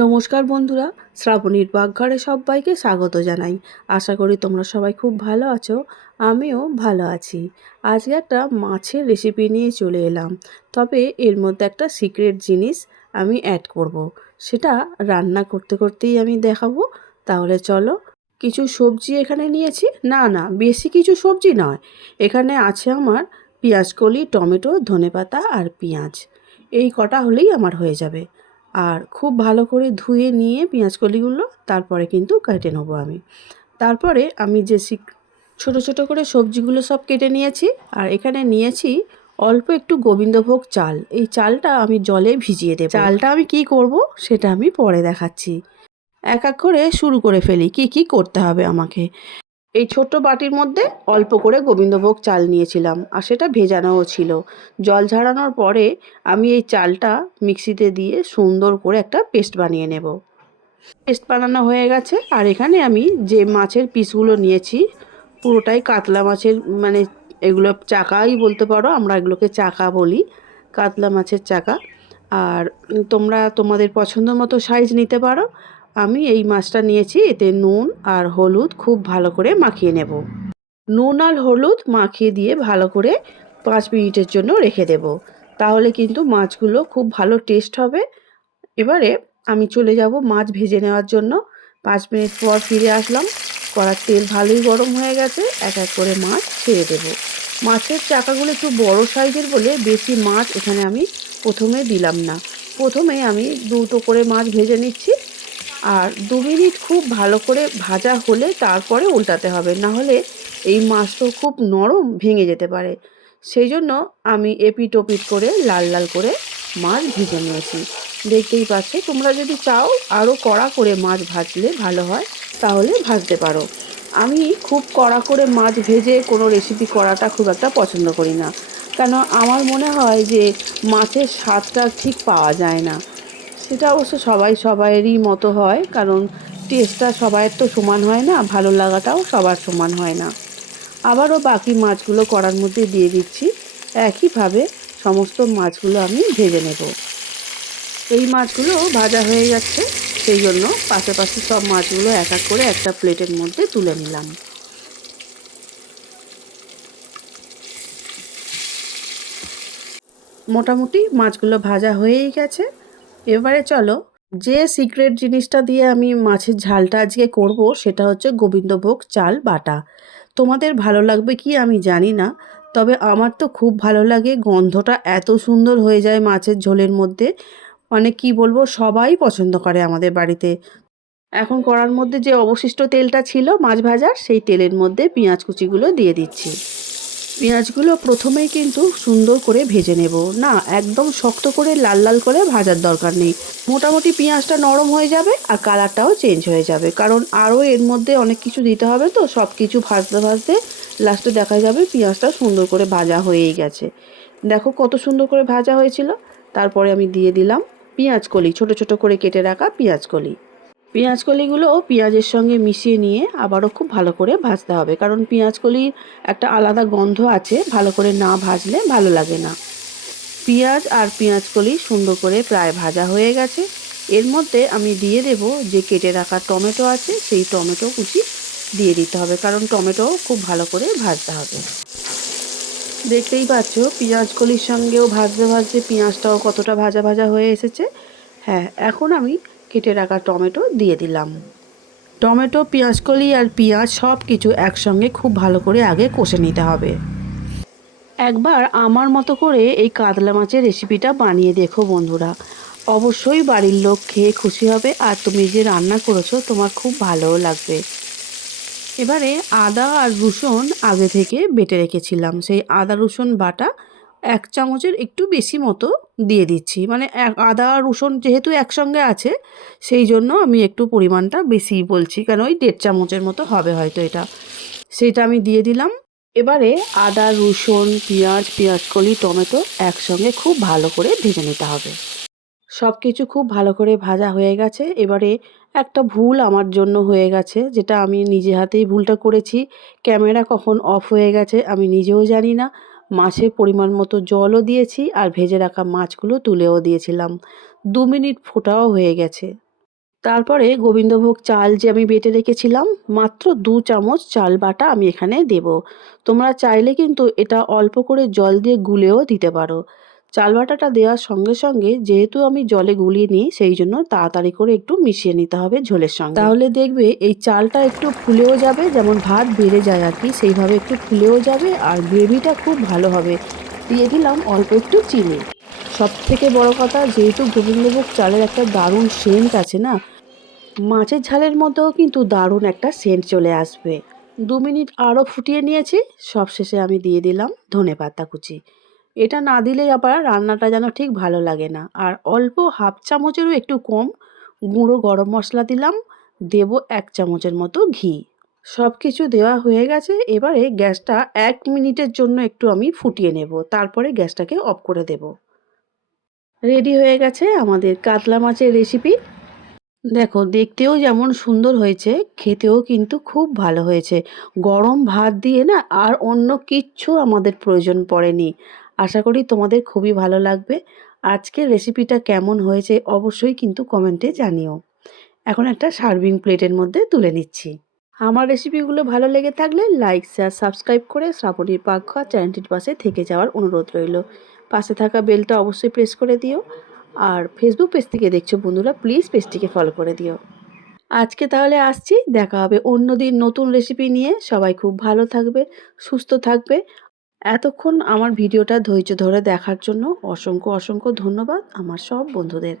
নমস্কার বন্ধুরা, শ্রাবণীর পাকঘরে সবাইকে স্বাগত জানাই। আশা করি তোমরা সবাই খুব ভালো আছো। আমিও ভালো আছি। আজকে একটা মাছের রেসিপি নিয়ে চলে এলাম। তবে এর মধ্যে একটা সিক্রেট জিনিস আমি অ্যাড করব। সেটা রান্না করতে করতেই আমি দেখাবো। তাহলে চলো। কিছু সবজি এখানে নিয়েছি। না, বেশি কিছু সবজি নয়। এখানে আছে আমার পেঁয়াজকলি, টমেটো, ধনেপাতা আর পেঁয়াজ। এই কটা হলেই আমার হয়ে যাবে। আর খুব ভালো করে ধুয়ে নিয়ে পেঁয়াজকলিগুলো তারপরে কিন্তু কেটে নেবো আমি। তারপরে আমি যে ছোটো ছোটো করে সবজিগুলো সব কেটে নিয়েছি। আর এখানে নিয়েছি অল্প একটু গোবিন্দভোগ চাল। এই চালটা আমি জলে ভিজিয়ে দেব। চালটা আমি কি করব সেটা আমি পরে দেখাচ্ছি। এক এক করে শুরু করে ফেলি কি কি করতে হবে আমাকে। এই ছোট্ট বাটির মধ্যে অল্প করে গোবিন্দভোগ চাল নিয়েছিলাম আর সেটা ভেজানোও ছিল। জল ঝরানোর পরে আমি এই চালটা মিক্সিতে দিয়ে সুন্দর করে একটা পেস্ট বানিয়ে নেব। পেস্ট বানানো হয়ে গেছে। আর এখানে আমি যে মাছের পিসগুলো নিয়েছি পুরোটাই কাতলা মাছের, মানে এগুলো চাকাই বলতে পারো, আমরা এগুলোকে চাকা বলি, কাতলা মাছের চাকা। আর তোমরা তোমাদের পছন্দ মতো সাইজ নিতে পারো। আমি এই মাছটা নিয়েছি, এতে নুন আর হলুদ খুব ভালো করে মাখিয়ে নেব। নুন আর হলুদ মাখিয়ে দিয়ে ভালো করে 5 মিনিটের জন্য রেখে দেব। তাহলে কিন্তু মাছগুলো খুব ভালো টেস্ট হবে। এবারে আমি চলে যাব মাছ ভেজে নেওয়ার জন্য। 5 মিনিট পর ফিরে আসলাম। কড়ার তেল ভালোই গরম হয়ে গেছে। এক এক করে মাছ ছেড়ে দেব। মাছের চাকাগুলো একটু বড় সাইজের বলে বেশি মাছ এখানে আমি প্রথমে দিলাম না। প্রথমে আমি দুটো করে মাছ ভেজে নিচ্ছি। আর 2 মিনিট খুব ভালো করে ভাজা হলে তারপরে উল্টাতে হবে, না হলে এই মাছ তো খুব নরম, ভেঙে যেতে পারে। সেই জন্য আমি এপিট ওপিট করে লাল লাল করে মাছ ভেজে নিয়েছি। দেখতেই পাচ্ছ। তোমরা যদি চাও আরও কড়া করে মাছ ভাজলে ভালো হয়, তাহলে ভাজতে পারো। আমি খুব কড়া করে মাছ ভেজে কোনো রেসিপি করাটা খুব একটা পছন্দ করি না। কেন, আমার মনে হয় যে মাছের স্বাদটা ঠিক পাওয়া যায় না। সেটা অবশ্য সবাইয়েরই মতো হয়, কারণ টেস্টটা সবাইয়ের তো সমান হয় না, ভালো লাগাটাও সবার সমান হয় না। আবারও বাকি মাছগুলো কড়ার মধ্যে দিয়ে দিচ্ছি। একইভাবে সমস্ত মাছগুলো আমি ভেজে নেব। এই মাছগুলো ভাজা হয়ে যাচ্ছে, সেই জন্য পাশাপাশি সব মাছগুলো এক এক করে একটা প্লেটের মধ্যে তুলে নিলাম। মোটামুটি মাছগুলো ভাজা হয়েই গেছে। এবারে চলো, যে সিক্রেট জিনিসটা দিয়ে আমি মাছের ঝালটা আজকে করব সেটা হচ্ছে গোবিন্দভোগ চাল বাটা। তোমাদের ভালো লাগবে কি আমি জানি না, তবে আমার তো খুব ভালো লাগে। গন্ধটা এত সুন্দর হয়ে যায় মাছের ঝোলের মধ্যে, মানে কি বলবো, সবাই পছন্দ করে আমাদের বাড়িতে। এখন কড়ার মধ্যে যে অবশিষ্ট তেলটা ছিল মাছ ভাজার, সেই তেলের মধ্যে পেঁয়াজ কুচিগুলো দিয়ে দিচ্ছি। পেঁয়াজগুলো প্রথমেই কিন্তু সুন্দর করে ভেজে নেব। না, একদম শক্ত করে লাল লাল করে ভাজার দরকার নেই। মোটামুটি পেঁয়াজটা নরম হয়ে যাবে আর কালারটাও চেঞ্জ হয়ে যাবে, কারণ আরও এর মধ্যে অনেক কিছু দিতে হবে, তো সব কিছু ভাজতে ভাজতে লাস্টে দেখা যাবে পেঁয়াজটা সুন্দর করে ভাজা হয়েই গেছে। দেখো কত সুন্দর করে ভাজা হয়েছিল। তারপরে আমি দিয়ে দিলাম পেঁয়াজকলি, ছোট ছোট করে কেটে রাখা পেঁয়াজকলি। পেঁয়াজকলিগুলোও পেঁয়াজের সঙ্গে মিশিয়ে নিয়ে আবারও খুব ভালো করে ভাজতে হবে, কারণ পেঁয়াজকলির একটা আলাদা গন্ধ আছে, ভালো করে না ভাজলে ভালো লাগে না। পেঁয়াজ আর পেঁয়াজকলি সুন্দর করে প্রায় ভাজা হয়ে গেছে। এর মধ্যে আমি দিয়ে দেব যে কেটে রাখা টমেটো আছে, সেই টমেটো কুচি দিয়ে দিতে হবে, কারণ টমেটো খুব ভালো করে ভাজতে হবে। দেখতেই পাচ্ছ পেঁয়াজকলির সঙ্গেও ভাজতে ভাজতে পেঁয়াজটাও কতটা ভাজা ভাজা হয়ে এসেছে। হ্যাঁ, এখন আমি কেটে রাখা টমেটো দিয়ে দিলাম। টমেটো, পেঁয়াজকলি আর পেঁয়াজ সব কিছু একসঙ্গে খুব ভালো করে আগে কষে নিতে হবে। একবার আমার মতো করে এই কাতলা মাছের রেসিপিটা বানিয়ে দেখো বন্ধুরা, অবশ্যই বাড়ির লোক খেয়ে খুশি হবে, আর তুমি যে রান্না করেছো তোমার খুব ভালোও লাগবে। এবারে আদা আর রসুন আগে থেকে বেটে রেখেছিলাম, সেই আদা রসুন বাটা 1 চামচের একটু বেশি মতো দিয়ে দিচ্ছি। মানে আদা আর রসুন যেহেতু একসঙ্গে আছে, সেই জন্য আমি একটু পরিমাণটা বেশি বলছি, কারণ ওই 1.5 চামচের মতো হবে হয়তো এটা। সেটা আমি দিয়ে দিলাম। এবারে আদা, রসুন, পেঁয়াজ, পেঁয়াজকলি, টমেটো একসঙ্গে খুব ভালো করে ভেজে নিতে হবে। সব কিছু খুব ভালো করে ভাজা হয়ে গেছে। এবারে একটা ভুল আমার জন্য হয়ে গেছে, যেটা আমি নিজে হাতেই ভুলটা করেছি। ক্যামেরা কখন অফ হয়ে গেছে আমি নিজেও জানি না। মাছের পরিমাণ মতো জলও দিয়েছি আর ভেজে রাখা মাছগুলো তুলেও দিয়েছিলাম। 2 মিনিট ফোটাও হয়ে গেছে। তারপরে গোবিন্দভোগ চাল যে আমি বেটে রেখেছিলাম, মাত্র ২ চামচ চাল বাটা আমি এখানে দেব। তোমরা চাইলে কিন্তু এটা অল্প করে জল দিয়ে গুলেও দিতে পারো। চাল বাটাটা দেওয়ার সঙ্গে সঙ্গে যেহেতু আমি জলে গুলিয়ে নিই, সেই জন্য তাড়াতাড়ি করে একটু মিশিয়ে নিতে হবে ঝোলের সঙ্গে। তাহলে দেখবে এই চালটা একটু ফুলেও যাবে, যেমন ভাত বেড়ে যায় আর কি, সেইভাবে একটু ফুলেও যাবে আর গ্রেভিটা খুব ভালো হবে। দিয়ে দিলাম অল্প একটু চিনি। সবথেকে বড় কথা, যেহেতু গোবিন্দভোগ চালের একটা দারুণ সেন্ট আছে না, মাছের ঝালের মধ্যেও কিন্তু দারুণ একটা সেন্ট চলে আসবে। ২ মিনিট আরও ফুটিয়ে নিয়েছি। সবশেষে আমি দিয়ে দিলাম ধনেপাতা কুচি। এটা না দিলেই আবার রান্নাটা যেন ঠিক ভালো লাগে না। আর অল্প হাফ চামচেরও একটু কম গুঁড়ো গরম মশলা দিলাম। দেব ১ চামচের মতো ঘি। সব কিছু দেওয়া হয়ে গেছে। এবারে গ্যাসটা ১ মিনিটের জন্য একটু আমি ফুটিয়ে নেব। তারপরে গ্যাসটাকে অফ করে দেব। রেডি হয়ে গেছে আমাদের কাতলা মাছের রেসিপি। দেখো দেখতেও যেমন সুন্দর হয়েছে, খেতেও কিন্তু খুব ভালো হয়েছে। গরম ভাত দিয়ে না আর অন্য কিচ্ছু আমাদের প্রয়োজন পড়েনি। আশা করি তোমাদের খুবই ভালো লাগবে। আজকের রেসিপিটা কেমন হয়েছে অবশ্যই কিন্তু কমেন্টে জানিও। এখন একটা সার্ভিং প্লেটের মধ্যে তুলে নিচ্ছি। আমার রেসিপিগুলো ভালো লেগে থাকলে লাইক, শেয়ার, সাবস্ক্রাইব করে শ্রাবণীর পাকঘর চ্যানেলটির পাশে থেকে যাওয়ার অনুরোধ রইল। পাশে থাকা বেলটা অবশ্যই প্রেস করে দিও। আর ফেসবুক পেজ থেকে দেখছো বন্ধুরা, প্লিজ পেজটিকে ফলো করে দিও। আজকে তাহলে আসছি, দেখা হবে অন্য দিন নতুন রেসিপি নিয়ে। সবাই খুব ভালো থাকবে, সুস্থ থাকবে। এতক্ষণ আমার ভিডিওটা ধৈর্য ধরে দেখার জন্য অসংখ্য অসংখ্য ধন্যবাদ আমার সব বন্ধুদের।